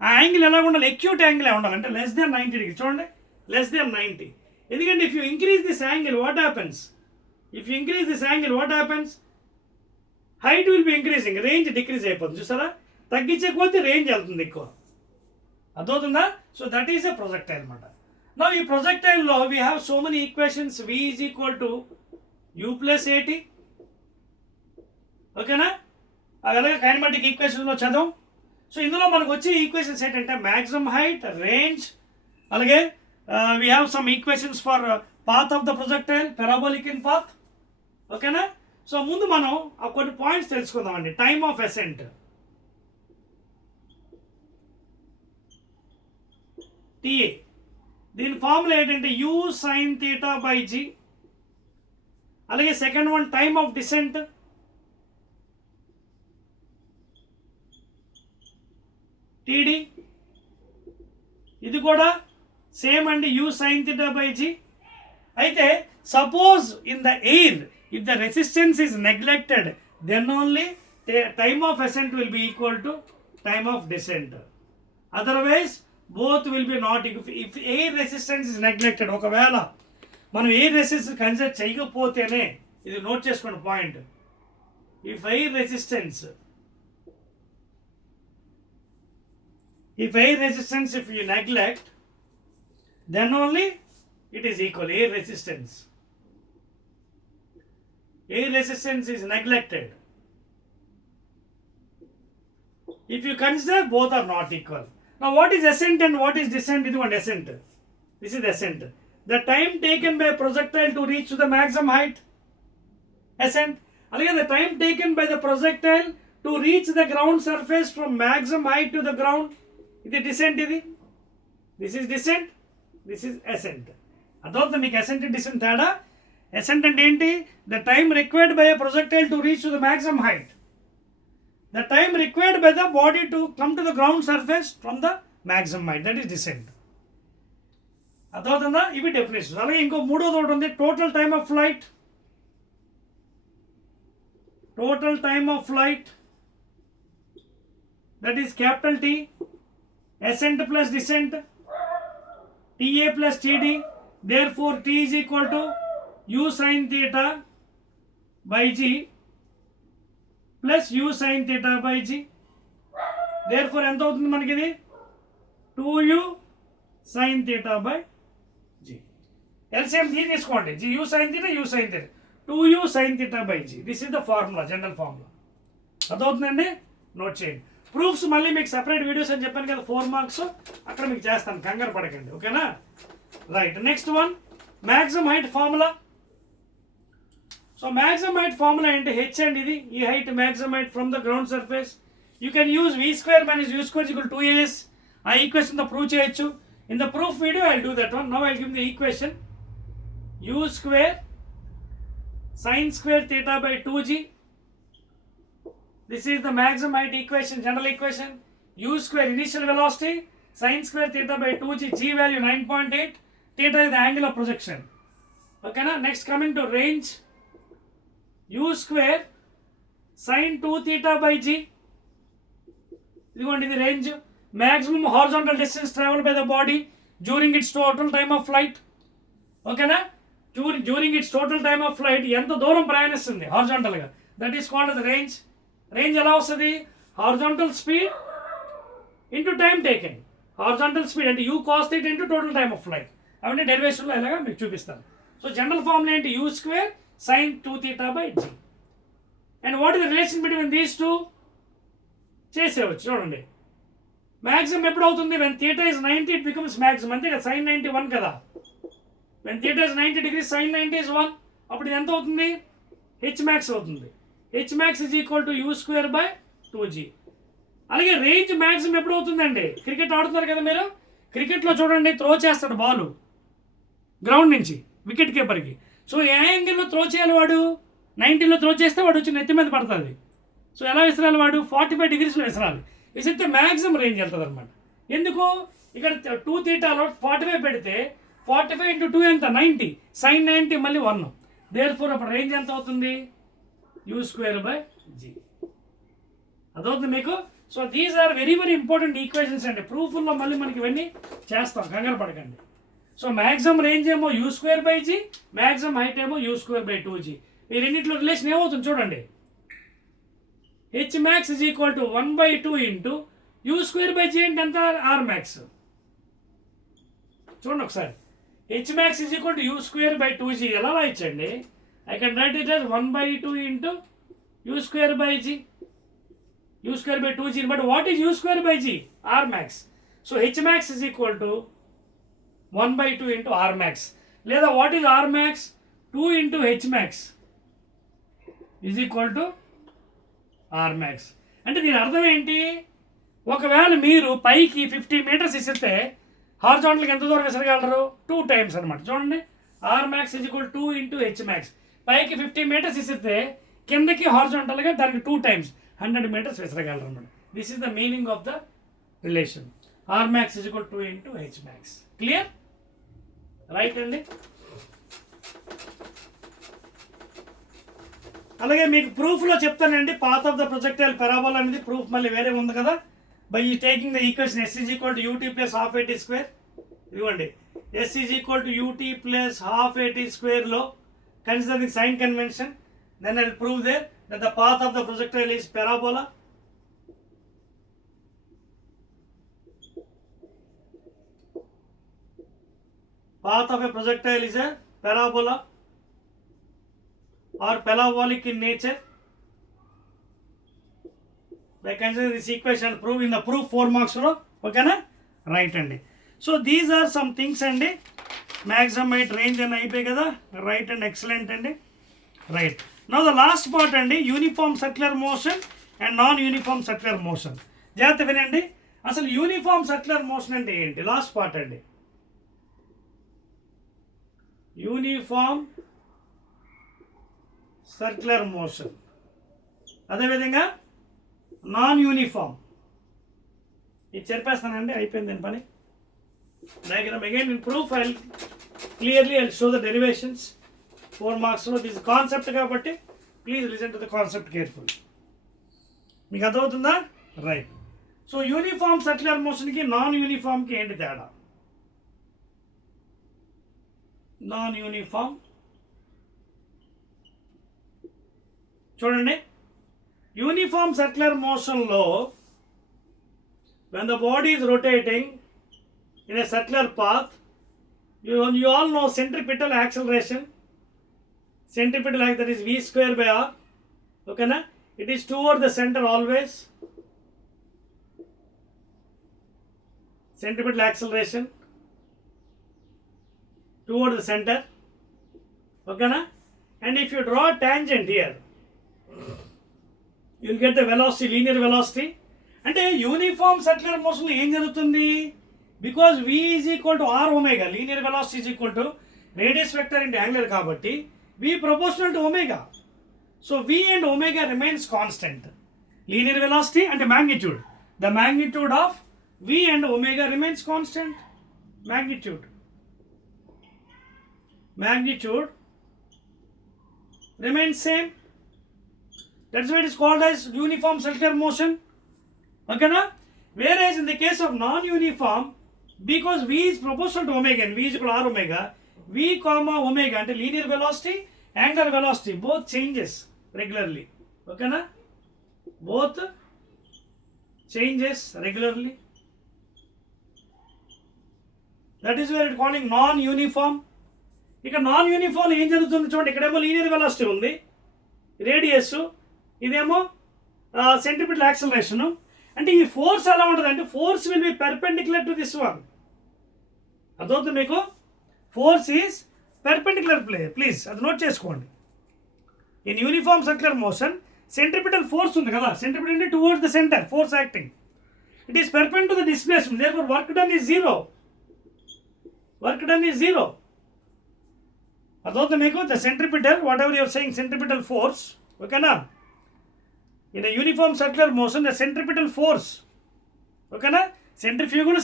ఆ angle ఎలా ఉండాలి? Acute angle ఉండాలి, అంటే less than 90 degree. చూడండి, less than 90. ఎందుకంటే if you increase this angle what happens? Height will be increasing, range decrease అయిపోతుంది. చూసారా? తగ్గించే కొద్దీ రేంజ్ వెళ్తుంది ఎక్కువ. అర్థమవుతుందా? So that is a projectile అనమాట. నా ఈ ప్రొజెక్టైల్లో we have so many equations. v is equal to u plus at. ఓకేనా? అవి ఎలాగ కైనమాటిక్ ఈక్వేషన్లో చదవం. సో ఇందులో మనకు వచ్చే ఈక్వేషన్స్ ఏంటంటే మ్యాక్సిమం హైట్, రేంజ్, అలాగే we have some equations for path of the projectile, parabolic in path. ఓకేనా? సో ముందు మనం కొన్ని పాయింట్స్ తెలుసుకుందామండి. Time of ascent, TA. దీని ఫార్ములా ఏంటంటే u sin theta by g. అలాగే second one time of descent, TD. ఇది కూడా సేమ్ అండి, u sin theta by g. అయితే Suppose in the air, if the resistance is neglected, then only time of ascent will be equal to time of descent. Otherwise both will be not equal. If air resistance is neglected, ఒకవేళ మనం air resistance consider చేయకపోతేనే, ఇది నోట్ చేసుకోండి point. If air resistance if you neglect, then only it is equal. Air resistance is neglected. If you consider, both are not equal. Now what is ascent and what is descent? This one ascent. This is ascent. The time taken by a projectile to reach to the maximum height. Ascent. Again, the time taken by the projectile to reach the ground surface from maximum height to the ground. This is descent. This is descent. This is ascent. Adotha meeku ascent and descent teda. Ascent and enti? The time required by a projectile to reach to the maximum height. The time required by the body to come to the ground surface from the maximum height. That is descent. అర్థమవుతుందా? ఇవి డెఫినేషన్స్. అలాగే ఇంకో మూడోది ఒకటి ఉంది, total time of flight. Total time of flight, that is capital T. Ascent plus descent, TA plus TD. Therefore T is equal to U sin theta by G plus U sin theta by G. Therefore ఎంత అవుతుంది మనకి ఇది? 2U sin theta by G. LCM తీసుకోండి. G U sin theta, U sin theta. 2U sin theta by G. This is the formula, general formula. అదవుతుందండి, note చేయండి. Proofs మళ్ళీ మీకు separate videos అని చెప్పాను కదా, 4 మార్క్స్ అక్కడ మీకు చేస్తాను, కంగారు పడకండి. ఓకేనా? Right. Next one, maximum height formula. So maximum height formula అంటే హెచ్ అండ్ ఇది, ఈ height maximum height from the ground surface. You can use v² minus u² equal 2as. ఆ ఈక్వేషన్తో ప్రూవ్ చేయొచ్చు. In the proof video I do that one. Now I give the equation. u² sin square theta by 2g. This is the maximum height equation, general equation. U square initial velocity, sin square theta by 2g, g value 9.8, theta is the angle of projection. Okay na? Next coming to range, U square sin 2 theta by g. This is the range. Maximum horizontal distance traveled by the body during its total time of flight. Okay na? During its total time of flight, ఎంత దూరం ప్రయాణిస్తుంది హారిజాంటల్గా, that is called the range. Range ఎలా వస్తుంది? Horizontal speed into time taken. Horizontal speed అంటే u cos theta into total time of flight. అవన్నీ డెరివేషన్లో ఎలాగా మీకు చూపిస్తాను. సో జనరల్ ఫార్ములా ఏంటి? U square sine 2 theta by g. And what is the relation between these two? చేసేవచ్చు. చూడండి, maximum ఎప్పుడు అవుతుంది? When theta is 90 it becomes maximum. అంతే కదా, సైన్ 91 కదా. When theta is 90 degrees, sin 90 is 1. అప్పుడు ఇది ఎంత అవుతుంది? హెచ్ మ్యాక్స్ అవుతుంది. H max is equal to u square by 2g. అలాగే రేంజ్ మ్యాక్సిమం ఎప్పుడు అవుతుందండి? క్రికెట్ ఆడుతున్నారు కదా మీరు, క్రికెట్లో చూడండి, త్రో చేస్తాడు బాల్ గ్రౌండ్ నుంచి వికెట్ కీపర్కి. సో ఏ యాంగిల్లో త్రో చేయాలి వాడు? 90లో త్రో చేస్తే వాడు వచ్చి నెత్తి మీద పడుతుంది. సో ఎలా విసరాలి వాడు? 45 degreesలో విసరాలి. విసిరితే మ్యాక్సిమం రేంజ్ వెళ్తుంది అనమాట. ఎందుకు? ఇక్కడ 2 thetaలో 45 పెడితే 45 into 2 ఎంత? 90. sin 90 మళ్ళీ 1. దేర్ఫోర్ అప్పుడు రేంజ్ ఎంత అవుతుంది? U square by g. అదవుతుంది మీకు. So these are very very important equations అండి. ప్రూఫ్లో మళ్ళీ మనకి ఇవన్నీ చేస్తాం, కంగారు పడకండి. సో మ్యాక్సిమం రేంజ్ ఏమో u square by g, maximum height ఏమో యూ స్క్వేర్ బై 2g. ఈ రెండింటిలో రిలేషన్ ఏమవుతుంది చూడండి. H max is equal to 1/2 into u square by g అంటే ఎంత? R max. చూడండి ఒకసారి, h max is equal to u square by 2g. ఎలా రాయొచ్చండి? I can write it as 1/2 into u square by g. U square by 2g. But what is u square by g? R max. So h max is equal to 1/2 into r max. లేదా what is r max? 2 into h max is equal to r max. అంటే దీని అర్థం ఏంటి? ఒకవేళ మీరు పైకి 50 meters ఇస్తే హారిజాంటల్కి ఎంత దూరం విసరగలరు? 2 times అనమాట. చూడండి, r max is equal 2 into h max. పైకి 50 meters ఇస్తే కిందకి హారిజాంటల్గా దానికి 2 times 100 meters విసరగలరు అనమాట. This is the meaning of the relation. R max is equal 2 into h max. Clear? Right అండి. అలాగే మీకు ప్రూఫ్లో చెప్తానండి, path of the projectile parabola అనేది ప్రూఫ్ మళ్ళీ వేరే ఉంది కదా. By taking the equation s is equal to ut plus half at square. ఇదిగోండి s is equal to ut plus half at square లో consider the sign convention, then I will prove there that the path of the projectile is parabola. Path of a projectile is a parabola or parabolic in nature. By considering this equation, prove in the proof 4 marks lo, okay na? Right andi. So these are some things andi. Maximum height, range and అయిపోయి కదా. Right and excellent andi. Right. Now the last part andi, uniform circular motion and non-uniform circular motion. జాగ్రత్త వినండి, అసలు uniform circular motion అంటే ఏంటి? Last part అండి. Uniform circular motion, అదేవిధంగా non uniform. ఇది చెప్పేస్తానండి, అయిపోయింది దీని పని. Diagram again in proof I clearly I show the derivations 4 మార్క్స్లో. దిస్ కాన్సెప్ట్ కాబట్టి please listen to the concept careful. మీకు అర్థమవుతుందా? రైట్. సో యూనిఫామ్ సర్క్యులర్ మోషన్కి నాన్ యూనిఫామ్కి ఏంటి తేడా? నాన్ యూనిఫామ్ చూడండి, యూనిఫామ్ సర్క్యులర్ మోషన్లో when the body is rotating in a circular path, you all know centripetal acceleration. Centripetal acceleration, that is v square by r. Okay na? It is toward the center always. Centripetal acceleration toward the center. Okay na? And if you draw a tangent here, you will get the velocity, linear velocity. అంటే యూనిఫామ్ సర్క్యులర్ మోషన్లో ఏం జరుగుతుంది? Because v is equal to r omega, linear velocity is equal to radius vector into angular కాబట్టి v proportional to omega. So v and omega remains constant. Linear velocity అంటే magnitude, the magnitude of v and omega remains constant. Magnitude remains same. That's why it is called as uniform circular motion. Okay na? Whereas in the case of non-uniform, because v is proportional to omega and v is equal to r omega, v comma omega అంటే linear velocity, angular velocity both changes regularly. Okay na? Both changes regularly. That is where it is calling non-uniform. ఇక non uniform ఏం జరుగుతుంది చూడండి, ఇక్కడేమో linear velocity ఉంది, radius, ఇదేమో centripetal acceleration. అంటే ఈ ఫోర్స్ ఎలా ఉంటుంది అంటే force will be perpendicular to this one. అర్థమవుతుంది మీకు? ఫోర్స్ ఈజ్ పెర్పెండిక్యులర్ ప్లీజ్ అది నోట్ చేసుకోండి. In uniform circular motion centripetal force ఉంది కదా, సెంట్రిపిటల్ అంటే towards the centre force acting. It is perpendicular to the displacement, therefore work done is zero. అర్థమవుతుంది మీకు? The centripetal whatever you're saying centripetal force, ఓకేనా? In a uniform circular motion the centripetal force, ఓకేనా? Centrifugal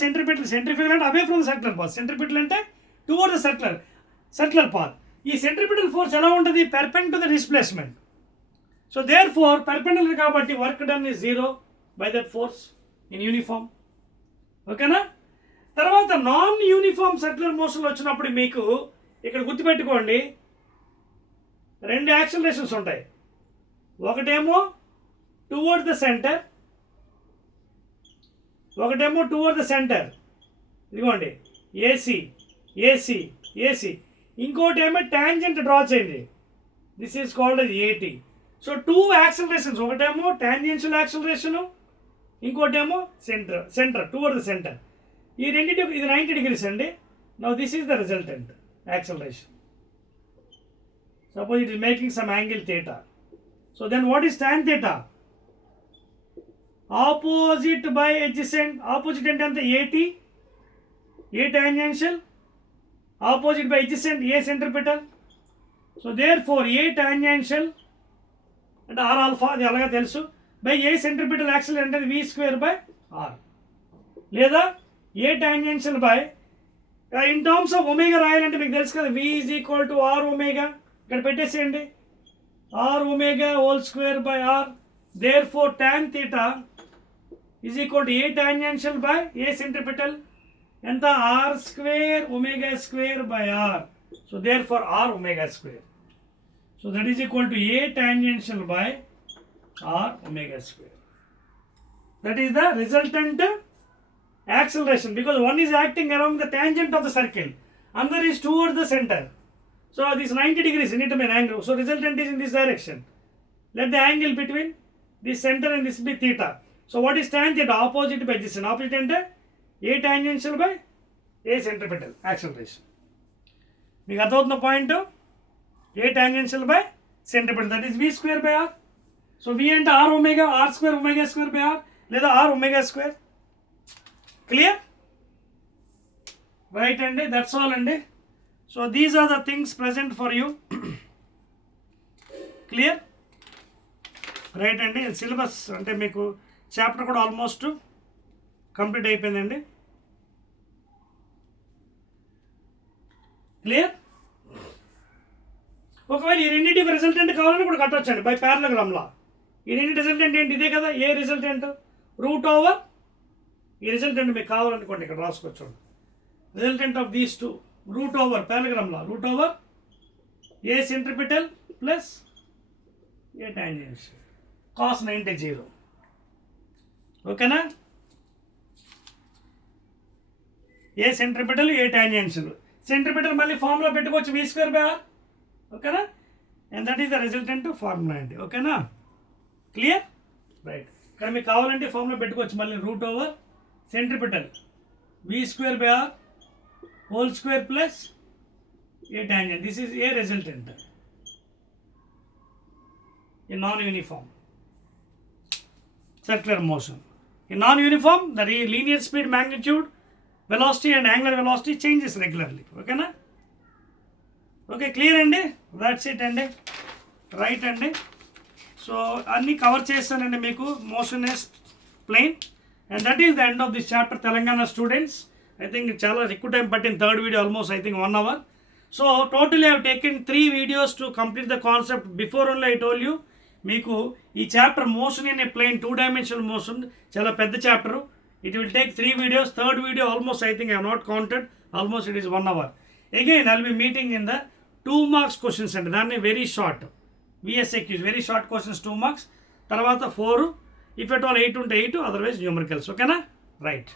అంటే away from the circular path, centripetal అంటే toward the circular path. ఈ centripetal force ఎలా ఉంటుంది? Perpendicular to the displacement. So therefore perpendicular కాబట్టి work done is zero by that force in uniform. ఓకేనా? తర్వాత non uniform circular మోషన్లో వచ్చినప్పుడు మీకు ఇక్కడ గుర్తుపెట్టుకోండి, 2 యాక్సిలరేషన్స్ ఉంటాయి. ఒకటేమో టువర్డ్స్ ద సెంటర్, ఒకటేమో టువర్డ్ ద సెంటర్, ఇదిగోండి ఏసీ ఏసీ ఏసీ. ఇంకోటి ఏమో ట్యాంజెంట్ డ్రా చేయండి, దిస్ ఈజ్ కాల్డ్ as ఏటీ. సో 2 యాక్సిలరేషన్స్, ఒకటేమో ట్యాంజెన్షియల్ యాక్సిలరేషను, ఇంకోటేమో సెంటర్ టువర్డ్ ద సెంటర్. ఈ రెండింటి ఇది 90 degrees అండి. Now this is the resultant acceleration. Suppose it is making some angle theta. So then what is tan theta? Opposite by adjacent. Opposite అంటే AT, A tangential. Opposite by adjacent, A centripetal. So therefore A tangential అంటే R alpha, అది అలాగా తెలుసు, by A centripetal axle అంటే V square by R. లేదా A tangential by in terms of omega రాయాలంటే మీకు తెలుసు కదా, v is equal to r omega. ఇక్కడ పెట్టేసేయండి, r omega whole square by r. Therefore, tan theta is equal to a tangential by a centripetal. And the r square omega square by r. So therefore r omega square. So that is equal to a tangential by r omega square. That is the resultant acceleration, because one is acting around the tangent of the circle, another is towards the center. So this 90 degrees need to be an angle. So resultant is in this direction. Let the angle between this center and this be theta. So what is tan theta? Opposite by this, and opposite and a tangential by a centripetal acceleration. మీకు అర్థమవుతున్న point, a tangential by centripetal, that is v square by r. So v అంటే r omega, r square omega square by r, లేదా r omega square. Clear? Right అండి, that's all అండి. So these are the things present for you. Clear? Right అండి. Syllabus అంటే మీకు చాప్టర్ కూడా almost complete అయిపోయిందండి. క్లియర్? ఒకవేళ ఈ రెండింటి రిజల్టెంట్ కావాలని కూడా కట్టొచ్చండి బై ప్యారలగ్రామ్ లా. ఈ రెండింటి రిజల్టెంట్ ఏంటి? ఇదే కదా ఏ రిజల్టెంట్, రూట్ ఓవర్ ఈ రిజల్టెంట్ మీకు కావాలనుకోండి ఇక్కడ రాసుకోవచ్చు. Resultant of these two root over parallelogram law, root over a centripetal plus A tangential cos 90 0. ఓకేనా? ఏ సెంట్రిపిటల్ ఏ టాంజెన్షియల్. సెంట్రిపిటల్ మళ్ళీ ఫార్ములా పెట్టుకోవచ్చు v స్క్వేర్ బై r. ఓకేనా? And that is the resultant formula అండి. ఓకేనా? క్లియర్? రైట్. ఇక్కడ మీకు కావాలంటే ఫార్ములా పెట్టుకోవచ్చు మళ్ళీ, root over centripetal v square by r whole square plus A tangent. This is A resultant in non-uniform circular motion. In non-uniform, the linear speed, magnitude, velocity and angular velocity changes regularly. Okay na? Okay, clear andi? That's it andi. Right andi. So anni cover chesanandi meeku. Motion is plane, and that is the end of this chapter. Telangana students, I think chala ఎక్కువ time పట్టింది. Third video almost I think 1 hour. So totally I have taken 3 videos to complete the concept. Before only I told you, మీకు ఈ chapter motion in a plane 2-dimensional motion చాలా పెద్ద chapter. It will take 3 videos. Third video almost I think I have not counted, almost it is 1 hour. Again I will be meeting in the 2 marks questions అండి. దాన్ని very short VSAQs, very short questions 2 marks. తర్వాత 4, if at all 8 ఉంటే 8, otherwise numericals. ఓకేనా? రైట్.